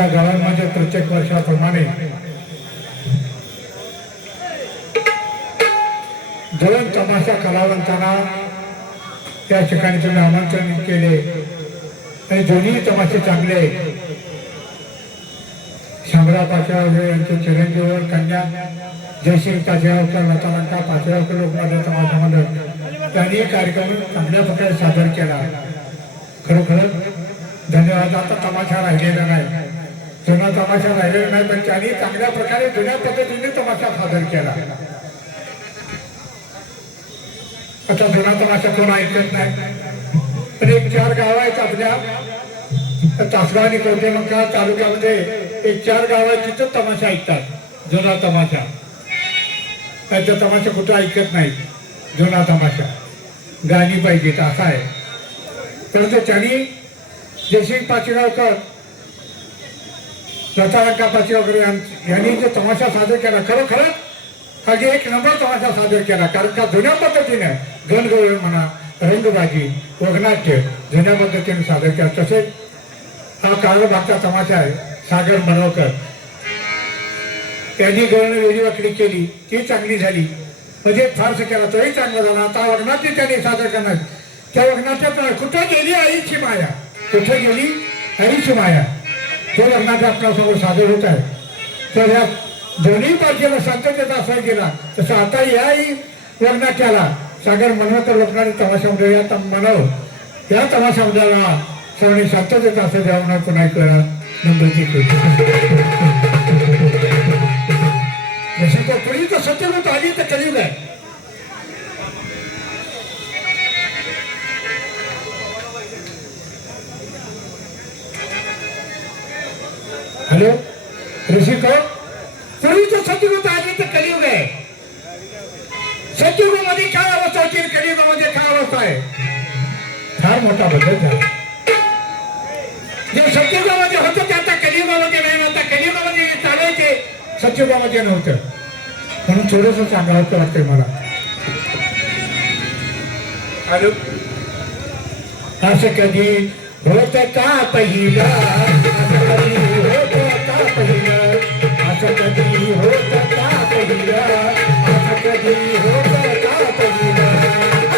माझ्या गावांमध्ये प्रत्येक वर्षाप्रमाणे जवळ तमाशा कलावंतांना त्या ठिकाणी तुम्ही आमंत्रण केले आणि दोन्ही तमाशे चांगले. शामराव पाचगावकर यांचे चिरंजीवर कन्या जयश्री पाचगावकर, लतालंका पाचगावकर लोकमान्य तमाशा मंडळ त्यांनी कार्यक्रम चांगल्या प्रकारे सादर केला. खरोखर धन्यवाद. आता तमाशा राहिलेला नाही, जुना तमाशा राहिलेला नाही, पण त्यांनी चांगल्या प्रकारे जुन्या पद्धतीने तमाशा सादर केला. आता जुना तमाशा कोण ऐकत नाही, पण एक 4 गाव आहेत आपल्या तासगाव आणि कवठेमंकाळ तालुक्यामध्ये. एक 4 गाव आहेत तिथं तमाशा ऐकतात, जुना तमाशा. त्याचा तमाशा कुठं ऐकत नाही. जुना तमाशा गाणी पाहिजेत असा आहे. परंतु त्यांनी जयश्री पाचगावकर, लतालंका पाचगावकर यांनी जो तमाशा सादर केला, खरोखरच अगदी 1 नंबर तमाशा सादर केला. कारण का जुन्या पद्धतीने गणगौळ म्हणा, रंगबाजी, वगनाट्य जुन्या पद्धतीने सादर केला. तसेच हा काळभागचा तमाशा आहे, सागर मनोकर त्यांनी गवळण वेळी वाकडी केली, ती चांगली झाली. म्हणजे फारसं केला तोही चांगला झाला. आता वगनाट्य त्यांनी सादर करणार. त्या वगनाट्यात कुठं गेली आईची माया, कुठं गेली आईची माया, हे वगनाट्य आपल्यासमोर सादर होत आहे. तर या दोन्ही पार्टीला शांततेचा आश्रय दिला. तसं आता याही वगनाट्याला सागर मनोकर लोकनाट्य तमाशामध्ये या तमाशामध्ये सर्वांनी शांततेचा आश्रय द्यावा. पुन्हा एक वेळा नम्रती जशी तो पुढे तर सत्यवत आली तर कलियुग आहे. हॅलो ऋषिको, पूर्वीचं सत्ययुग आली तर कलियुग आहे. सत्ययुगामध्ये काय अवस्था होती, कलियुगामध्ये काय अवस्था आहे, फार मोठा बदल झाला. जे सत्ययुगामध्ये होतं ते आता कलियुगामध्ये नाही. आता कलियुगामध्ये चालायचे सत्ययुगामध्ये नव्हतं. म्हणून थोडंसं सांगावं वाटतंय मला. हॅलो, असं कधी होत का पहिलं, असं कधी होत का पहिलं, असं कधी होत का पहिलं, असं कधी होत का पहिलं,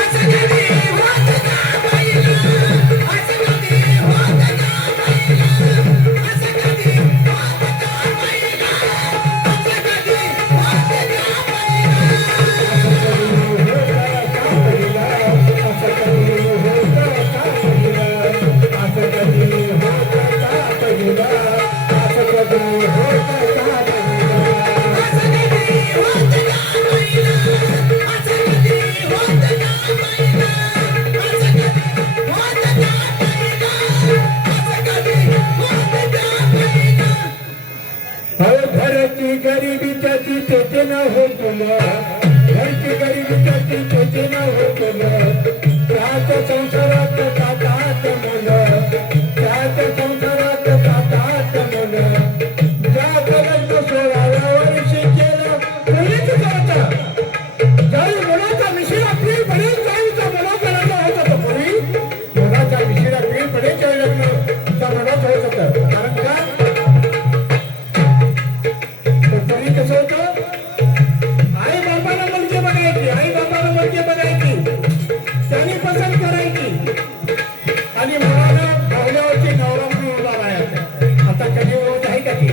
असं कधी होत का पहिलं, असं कधी होत का पहिलं, असं कधी होत का पहिलं, असं कधी होत का पहिलं, असं कधी होत का पहिलं, असं कधी होत का पहिलं, असं कधी होत का घरची गरीबी त्याची तेथे न हो तुला, घरची गरीबी त्याची तेथे न हो तुला, त्याच्या संसारात सात मुलं, त्याच्या संसारात सात मुलं, ज्याचं लग्न 16व्या वर्षी केलं मुलीच होता. ज्यावेळी मुलाचा मिशिरा पीळ पडेल त्यावेळीचा मुलाचा लग्न होत होतं. पूर्वी मुलाचा मिशिरा पीळ पडेल त्यावेळी लग्न त्या मुलाचं होत होतं. कारण का कसं होतं, आई बापाला मुलगी बघायची, आई बापाला मुलगी बघायची, त्यांनी पसंत करायची आणि मुलाला भावल्यावरची नवरा म्हणून उभा राहायचा. आता कधी होत आहे का ती?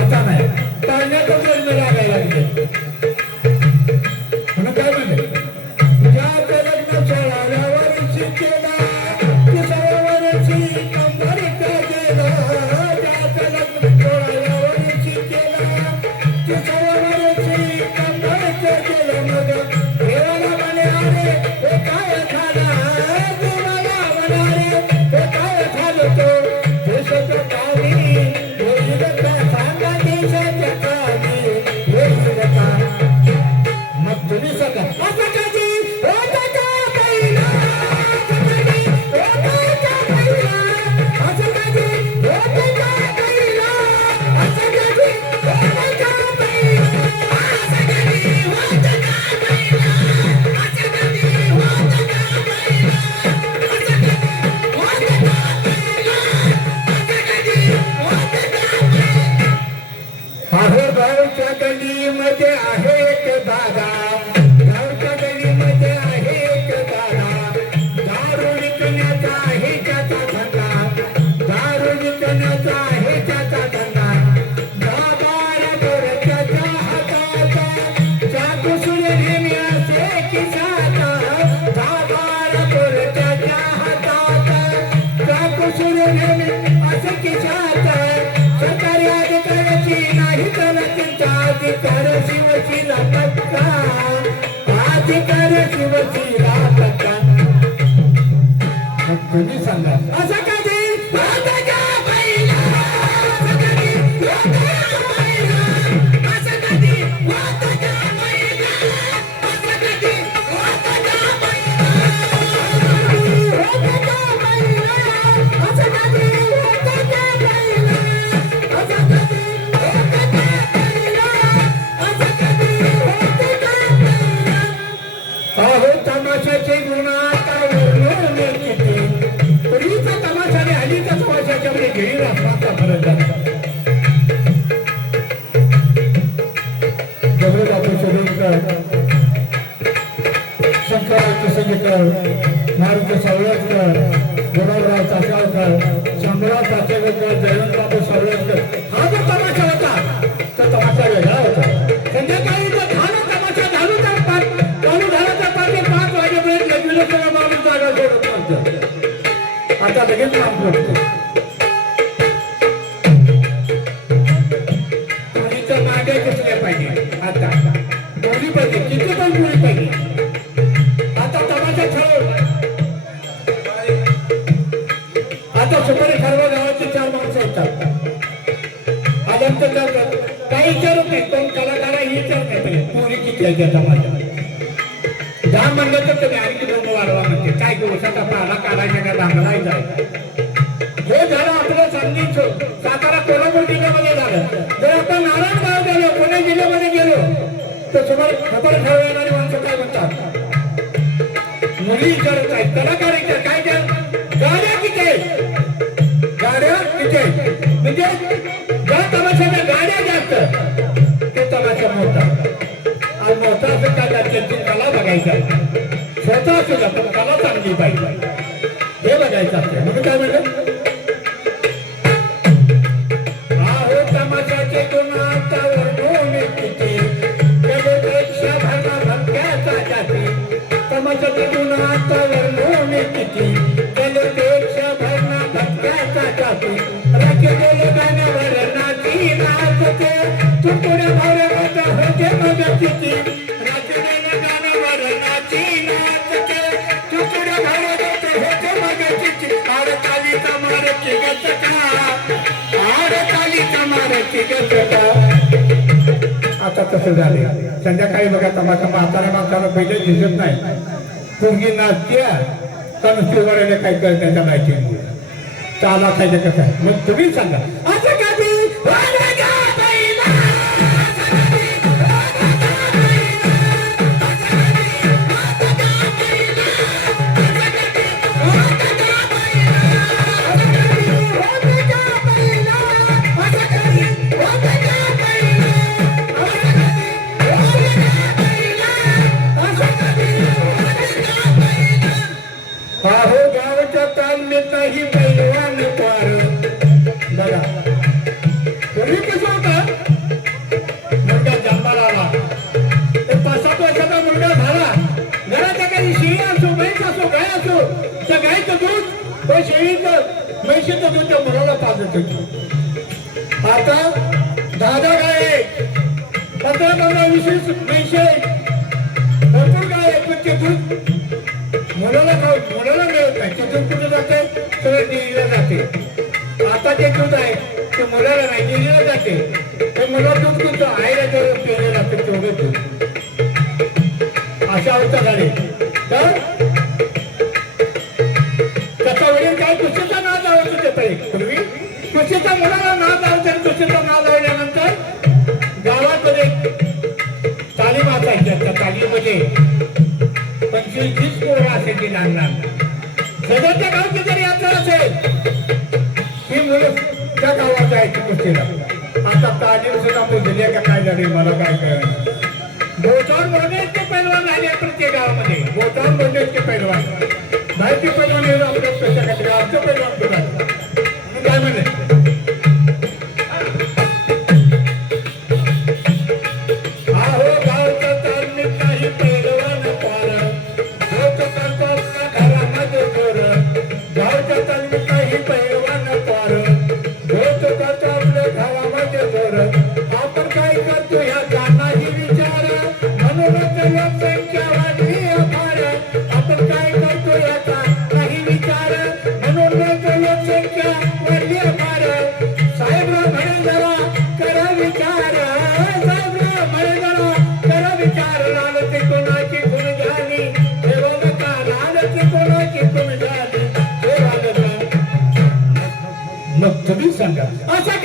आता नाही. टाळण्यातच लग्न लागायला लागले. म्हणून काय म्हणले, ज्याचं लग्न 16व्या वर्षी केलं, 30व्या वर्षी कंबरीचा गेला, ज्याचं लग्न 16व्या वर्षी केलं, 30व्या वर्षी कंबरीचा गेलं, मग देवाला म्हणाले हे काय झालं, देवाला म्हणाले हे काय झालं, तो देशाच्या कामी होईल का सांगा, देशाच्या कामी गलीमध्ये आहे एक दादा, गावच्या गलीमध्ये आहे एक दादा, दारू विकण्याचा आहे त्याचा धंदा, दारू विकण्याचा आहे त्याचा धंदा. दाबार गोरख्याच्या हाताचा चाकू सुरे नेहमी असे खिशाचा, दाबार गोरख्याच्या हाताचा चाकू सुरे नेहमी असे खिशाचा. सरकारी अधिकाऱ्याची नाही त्याला त्यांच्या अधिकार शिवशीला पक्का, अधिकार शिवशीला पक्का. तुम्ही सांगा असं कधी होतं का पहिला, असं कधी होतं का पहिला, असं कधी होतं का पहिला, असं कधी होतं का पहिला, होतं का पहिला, असं कधी होतं का पहिला, असं कधी होतं का पहिला, असं कधी होतं का पहिला. अहो तमाशाचे गुण आता वर्णन किती, पूर्वीचा तमाशा आणि हल्लीच्या तमाशाच्या मध्ये घेईल असण्याचा फरक झाला. जगन्नाथ शोधीकर, शंकराचे संगीतकार, मारुती सावळकर, गुलाबराव चाकळकर, शंभूराव चाकळकर, जयवंतबाबू सावळकर, हा जो तमाशा होता तो तमाशा वेगळा होता. संध्याकाळी जो झाला तमाशा चालू झाला तर 5:30 वाजेपर्यंत रेग्युलेटर माणूस जागा सोडत नव्हतं. आता लगेच काम करतो. मुलीचं मागे कसले पाहिजे, आता बोली पाहिजे, किती पण बोली पाहिजे. आता तमाशा ठरव, आता सुपारी ठरवा गावाची 4 माणसं येतात. आल्यानंतर काही विचारत नाही, कोण कलाकार ही विचारत नाही पाहिजे पोरी किती आहे त्या तमाशा. जा म्हणलं तर तुम्ही आणखी 2 वाढवा म्हणते, काय दिवसाचा पाला काढायचा का दांगलायचा. हे झालं आपलं सांगली सातारा कोल्हापूर जिल्ह्यामध्ये झालं. जर आपण नारायणगाव गेलो, पुणे जिल्ह्यामध्ये गेलो तर सुमारे खबर ठरवणारी माणसं काय म्हणतात, मुली विचारत आहेत, कलाकार विचार काय द्या, गाड्या किती आहेत, गाड्या किती आहेत, म्हणजे ज्या तमाशाच्या गाड्या जास्त ते तमाशा मोठा. आज मोठा असं काय त्यांची कला बघायचा, स्वतः सुद्धा पण कला चांगली पाहिजे हे बघायचं असते. म्हणून काय म्हणलं, आहो तमाशाचे गुण आता वर्णून किती, त्यापेक्षा भरणा भक्त्याचा जाती. तमाशाचे गुण आता वर्णून किती, त्यापेक्षा भरणा भक्त्याचा जाती. राखे बोल गाण्यावर नाची नाचते, तुकडे भावरे होते मग किती. राखे बोल गाण्यावर नाची नाचते, तुकडे भावरे होते मग किती. आडकालीचा मारती गचका, आडकालीचा मारती गचका. आता तसं झाले. संध्याकाळी बघा तमाशा म्हाताऱ्या माणसाला पहिले दिसत नाही, पोरगी नाचत्या का नुसती वरायला काय करत त्यांच्या माहिती चाला खायचं कसं आहे. मग तुम्ही सांगा असं कधी होतं का पहिला, असं कधी होतं का पहिला, असं कधी होतं का पहिला, असं कधी होतं का पहिला, असं कधी होतं का पहिला, असं कधी होतं का पहिला, असं कधी होतं का पहिला, असं कधी होतं का पहिला. अहो गावच्या तालमीत नाही पैलवान पार. बघा पूर्वी कसं होतं, मुलगा जन्माला आला तर 5-7 वर्षाचा मुलगा झाला, घराच्या काही शेळी असो, म्हैस असो, गाय असो, त्या गायचं दूध तो शेळीचं म्हैशीचं दूध त्या मुलाला पाजत होती. आता 10 गाय आहेत, 15-20 म्हैशी आहेत, भरपूर गाय आहेत, पण ते दूध मुलाला मिळत नाही. ते दूध कुठे जाते, सगळं डेअरीला जाते. आता जे दूध आहे ते मुलाला नाही, डेअरीला जाते. ते मुला दूध कुठं आईला जेवढं पेरलं लागतं तेवढं दूध. अशा अवस्था झाली. तर त्याचा वडील काय कुस्तीचा नाव लावत होते पहिले. पूर्वी कुस्तीचा मुलाला नाव लावते, कुस्तीचा नाव लावल्यानंतर गावामध्ये तालीम असायच्या. त्या तालीमध्ये 25-30 पोरं असायची लहान लहान. शेजारच्या गावची जरी यात्रा असेल ही मुलं त्या गावात जायची कुस्तीला. आता तालीम सुद्धा मोजली का काय झाली मला काय कळलं. बोटावर मोडण्याचे पैलवान आले प्रत्येक गावामध्ये. बोटावर मोडण्याचे पैलवान माहिती पैलवान येईल आपल्या प्रत्येकाच्या गावचं पैलवान तुला म्हणून काय म्हणे आहो गावचा तालमीत काही पैलवान पार होत करतो आपल्या घरामध्ये चोर. गावच्या तालमीत काही पैलवान पार होत करतो आपल्या घरामध्ये चोर. आपण काय करतो ह्या गाणाही विचार म्हणूनच लोकसंख्या वाढली अपार. आपण काय करतो याचा काही विचार म्हणूनच लोकसंख्या वाढली अपार. साहेबराव म्हणे जरा करा विचार. साहेबराव म्हणे जरा करा विचार. लालची कोणाची गुण झाली ठेवा नका. लालची कोणाची गुण झाली ठेवा नका. मग तुम्ही सांगा असं